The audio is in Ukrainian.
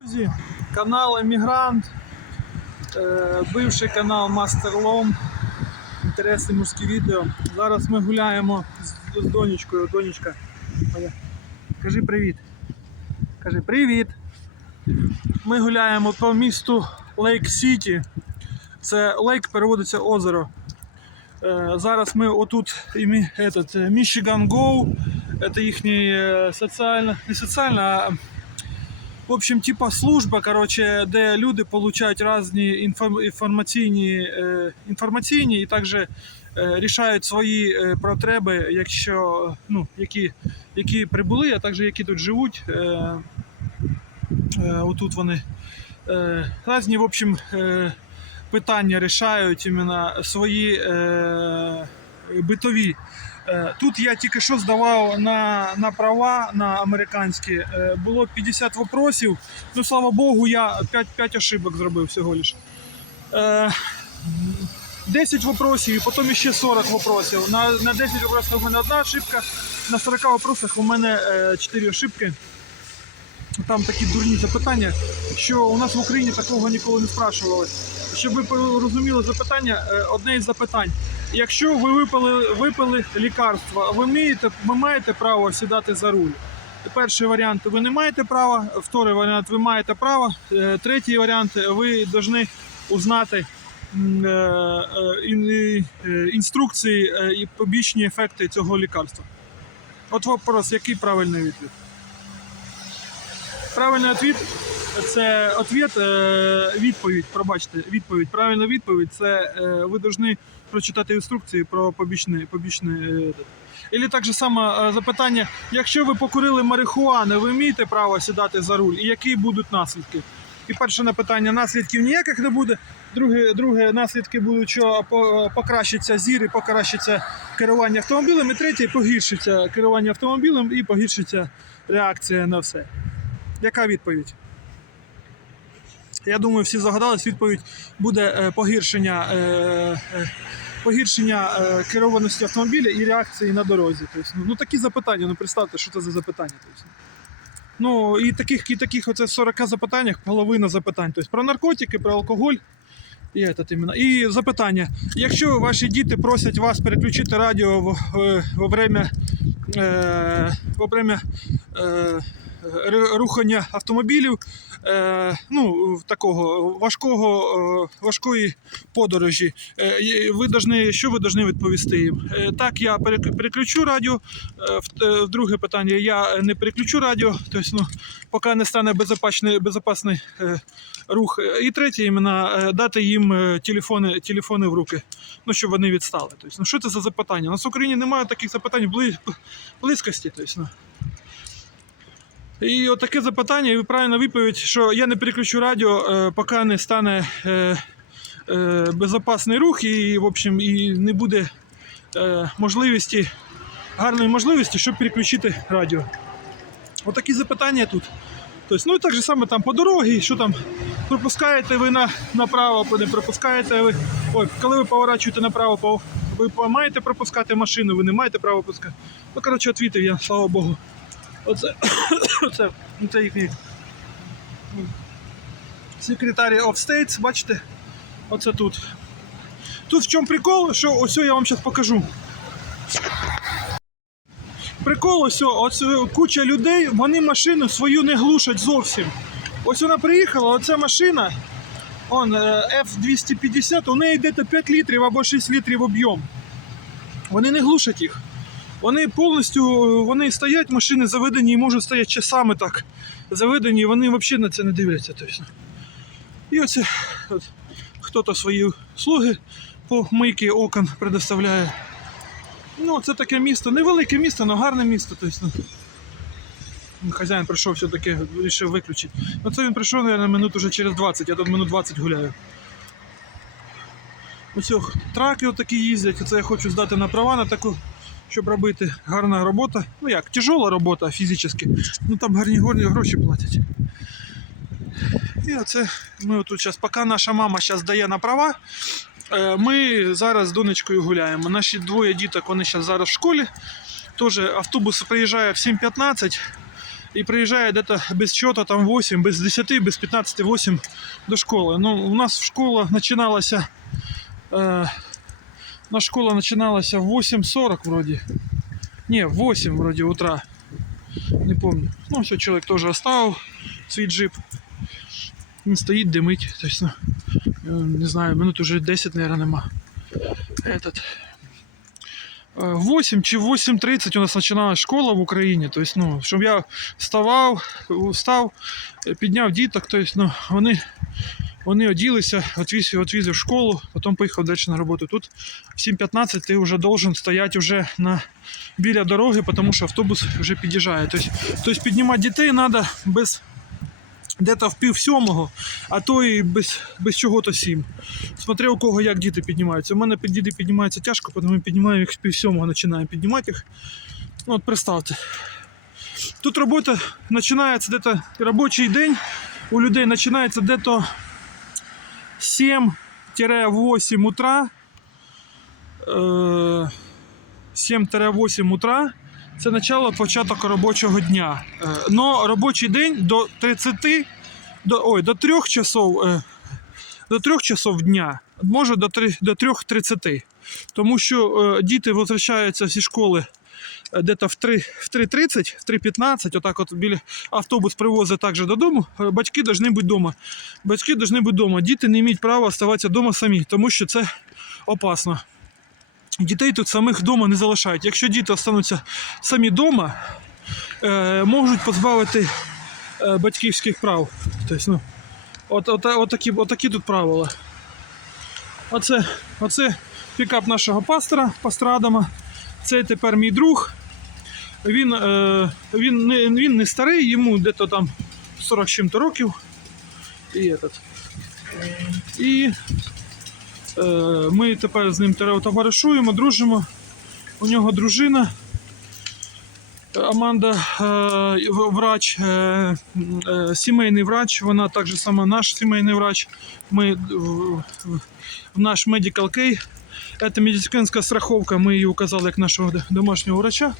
Друзі, канал Емігрант, е, бивший канал Мастерлом. Інтересні мужські відео. Зараз ми гуляємо з, донечкою. Донечка. Кажи привіт. Кажи привіт. Ми гуляємо по місту Лейк Сіті. Це лейк переводиться озеро. Е, Зараз ми отут е, Michigan Go. Це їхній е, соціальна, не соціальна, а в общем, типа служба, короче, де люди получають різні інформаційні, інформаційні і також е, рішають свої е, потреби, якщо ну, які, які прибули, а також які тут живуть. Отут вони різні, в общем, питання рішають іменно свої битові. Е, Тут я тільки що здавав на, на права на американські. Е, Було 50 вопросів. Ну, слава Богу, я 5, 5 ошибок зробив всього лиш. Е, 10 вопросів і потім ще 40 вопросів. На, на 10 вопросів у мене одна ошибка, на 40 вопросах у мене е, 4 ошибки. Там такі дурні запитання, що у нас в Україні такого ніколи не спрашували. Щоб ви розуміли запитання, е, одне із запитань. Якщо ви випили, випили лікарства, ви, маєте, ви маєте право сідати за руль. Перший варіант ви не маєте права, второй варіант ви маєте право, е, третій варіант ви повинні узнати е, е, ін- інструкції і побічні ефекти цього лікарства. От вопрос, який правильний відповідь? Правильний відповідь це відповідь, пробачте, відповідь. Правильна відповідь це ви повинні прочитати інструкції про побічне, побічне. е, Ілі так же само е, запитання: якщо ви покурили марихуану, ви маєте право сідати за руль, і які будуть наслідки? І перше на питання наслідків ніяких не буде. Друге, друге наслідки будуть, що по- покращиться зір і покращиться керування автомобілем. І третє погіршиться керування автомобілем і погіршиться реакція на все. Яка відповідь? Я думаю, всі загадались, відповідь буде е, погіршення, е, е, погіршення керованості автомобіля і реакції на дорозі. Тобто, ну, такі запитання, ну представте, що це за запитання. Тобто. Ну і таких, і таких оце 40 запитаннях, половина запитань. Тобто про наркотики, про алкоголь. І, этот, іменно. і запитання. Якщо ваші діти просять вас переключити радіо в, в, во время, е, во время е, рухання автомобілів, е, ну, такого важкого, е, важкої подорожі, е, ви должны, що ви повинні відповісти їм? Е, так, я переключу радіо. Е, е, друге питання, я не переключу радіо, тобто, ну, поки не стане безпечний, безпечний е, рух. Е, І третє, іменно, е, дати їм е, телефони, телефони в руки, ну, щоб вони відстали. Тобто, ну, що це за запитання? У нас в Україні немає таких запитань бли- близькості. Тобто, ну. І от запитання, і правильна відповідь, що я не переключу радіо, е, поки не стане е, е, безпечний рух, і, в общем, і не буде можливості, гарної можливості, щоб переключити радіо. Отакі запитання тут. Тобто, ну і так же саме там по дорогі, що там пропускаєте ви на, направо, не пропускаєте ви. Ой, коли ви поворачуєте направо, ви маєте пропускати машину, ви не маєте права пропускати. Ну, коротше, відповів я, слава Богу. Оце, оце, це їхній секретарі of States, бачите? Оце тут. Тут в чому прикол, що ось я вам зараз покажу. Прикол ось, ось куча людей, вони машину свою не глушать зовсім. Ось вона приїхала, оця машина, он, е, F250, у неї йде 5 літрів або 6 літрів об'єм. Вони не глушать їх. Вони повністю вони стоять, машини заведені і можуть стояти часами так заведені, вони взагалі на це не дивляться. Тобто. І оце от, хто-то свої слуги по мийки окон предоставляє. Ну, це таке місто, невелике місто, але гарне місто. Тобто, хазяїн прийшов все-таки, вирішив виключити. Ну це він прийшов, мабуть, минут уже через 20, я тут минут 20 гуляю. Ось траки отакі їздять, це я хочу здати на права на таку, щоб робити. Гарна робота. Ну як, тяжела робота фізично. Ну там гарні горні гроші платять. І оце ми отут зараз, поки наша мама зараз дає на права, е, ми зараз з донечкою гуляємо. Наші двоє діток, вони зараз зараз в школі. Теж автобус приїжджає в 7.15. и приезжает где-то без счета там 8, без 10, без 15, 8 до школы. Ну, у нас школа начиналась, э, наша школа начиналась в 8.40 вроде. Не, в 8 вроде утра. Не помню. Ну, все, человек тоже оставил свій джип. Він стоїть, димить. Тобто, ну, не знаю, минут уже 10, наверное, нема. Этот. Е, 8 чи 8.30 у нас починалась школа в Україні. Тобто, ну, щоб я вставав, встав, е, підняв діток, тобто, ну, вони, вони оділися, відвіз в школу, потім поїхав далі на роботу. Тут в 7.15 ти вже должен стояти вже на, біля дороги, тому що автобус вже під'їжджає. Тобто, тобто піднімати дітей треба без де-то в пів сьомого, а то і без, без чого-то сім. Смотря у кого як діти піднімаються. У мене діти піднімаються тяжко, тому ми піднімаємо їх з пів сьомого, починаємо піднімати їх. Ну, от представте. Тут робота починається де-то робочий день у людей починається де-то 7-8 утра. Е, 7-8 утра це начало початок робочого дня. Е, Но робочий день до 30, до, ой, до 3 часов, е, до 3 часов дня, може до 3, до 3.30. Тому що е, діти возвращаються зі школи е, десь в 3, в 3.30, в 3.15, отак от біля автобус привозить також додому. Е, Батьки повинні бути вдома. Батьки повинні бути вдома. Діти не мають права залишатися вдома самі, тому що це опасно. Дітей тут самих вдома не залишають. Якщо діти остануться самі вдома, е, можуть позбавити батьківських прав. Тобто, ну, от, от, от, такі, от такі тут правила. Оце, оце пікап нашого пастора, пастора Адама. Це тепер мій друг. Він, е, він, не, він не старий, йому десь там 40 з чим-то років. І, этот. і Е, Ми тепер з ним товаришуємо, дружимо. У нього дружина Аманда, е, врач, е, е, сімейний врач. Вона так же сама наш сімейний врач. Ми в, в- в наш Medical K. Це медицинська страховка. Ми її указали як нашого домашнього врача.